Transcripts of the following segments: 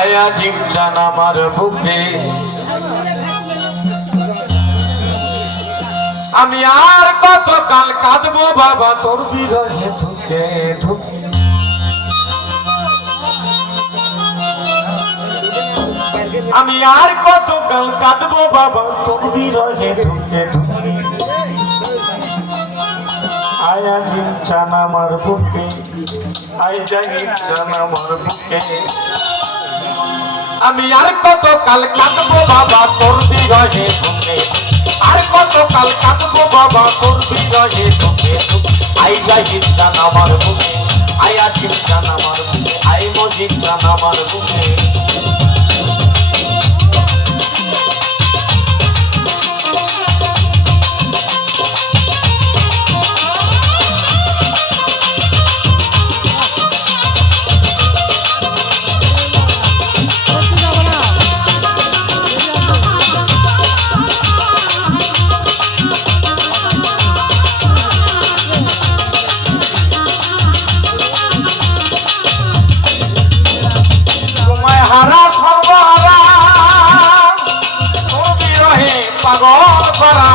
আয়া জিমচান আমার বুকে আমি আর কত কাল কাঁদবো বাবা তোর বিরহে ধুকে ধুকে আমি আর কত কাল কাঁদবো বাবা তোর বিরহে ধুকে ধুকে আয়া জিমচান আমার বুকে আয়া জিমচান আমার বুকে আমি আর কত কাল কাঁদবো বাবা তোর বিরহে ধুকে আর কত কাল কাঁদবো বাবা তোর বিরহে ধুকে আই যাই জিমচান আমার বুকে আয়া জিমচান আমার বুকে আই মজিমচান আমার বুকে হারা সর্বহারা তোর বিরহে পাগল করা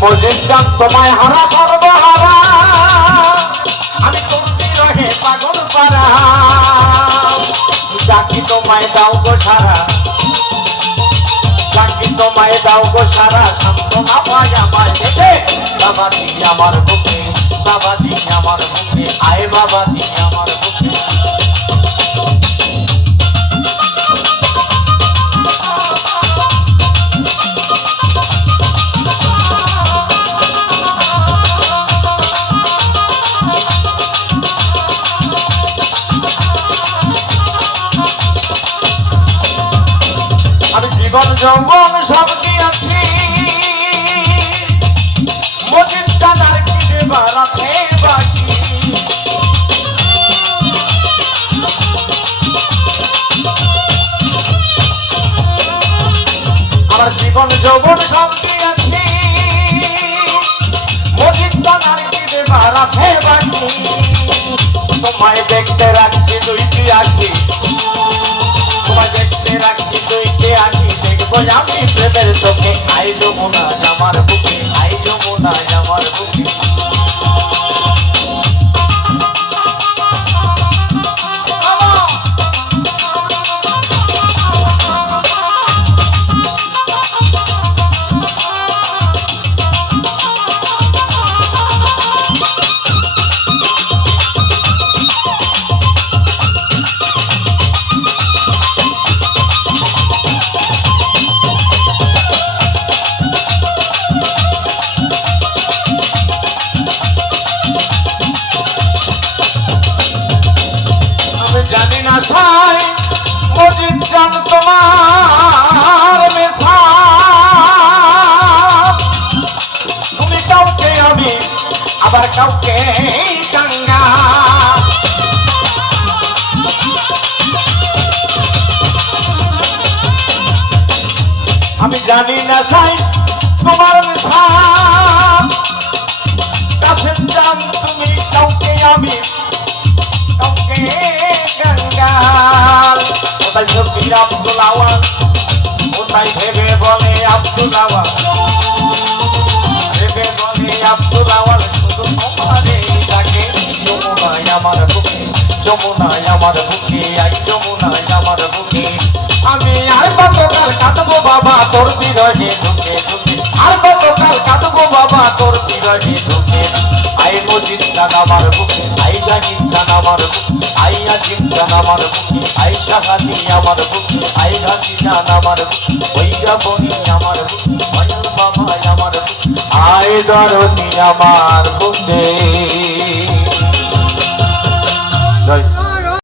মজিদজান তোমায় হারা সর্বহারা আমি তোর বিরহে পাগল করা ডাকি তোমায় দাও গো সারা ডাকি তোমায় দাও গো সারা সান্ত্বনা পাই আমার দেখে বাবাজি আমার বুকে বাবাজি আমার বুকে আয় বাবাজি আমার বুকে আমি জীবন যৌবন সব দিয়েছি মজিদজান আর কি দেবার আছে বাকি আমার জীবন যৌবন সব দিয়েছি মজিদজান আর কি দেবার আছে বাকি তোমায় দেখতে রাখছি দুইটি আঁকি তোমায় দেখতে রাখছি দুইটি আঁকি দেখবো আমি প্রেমের চোখে আই যমুনা আমার বুকে আই যমুনা আমার বুকে জানি না সাই মজিদজান তোমার মেশা তুমি কাউকে আমি আবার কাউকে গঙ্গা আমি জানি না সাই তোমার মেশা কাসেমজান তুমি কাউকে আমি কাউকে গঙ্গাল ওটাই ফকির আব্দুল আওয়াল ওটাই ভেবে বলে আব্দুল আওয়াল ভেবে বলে আব্দুল আওয়াল শুধু তোমারে ডাকে যমুনায় আমার বুকে যমুনায় আমার বুকে আই যমুনায় আমার বুকে আমি আর কতকাল কাঁদবো বাবা তোর বিরহে ঢুকে ঢুকে আর কতকাল কাঁদবো বাবা তোর বিরহে ঢুকে আই মজিদজান আমার বুকে আই জাহিদজান আমার বুকে আই আজিমজান আমার বুকে আই শাহাদি আমার বুকে আই গাজিজান আমার বুকে ওইরা বনি আমার বুকে ময়ূর বাবা আমার বুকে আই দরদি আমার বুকে।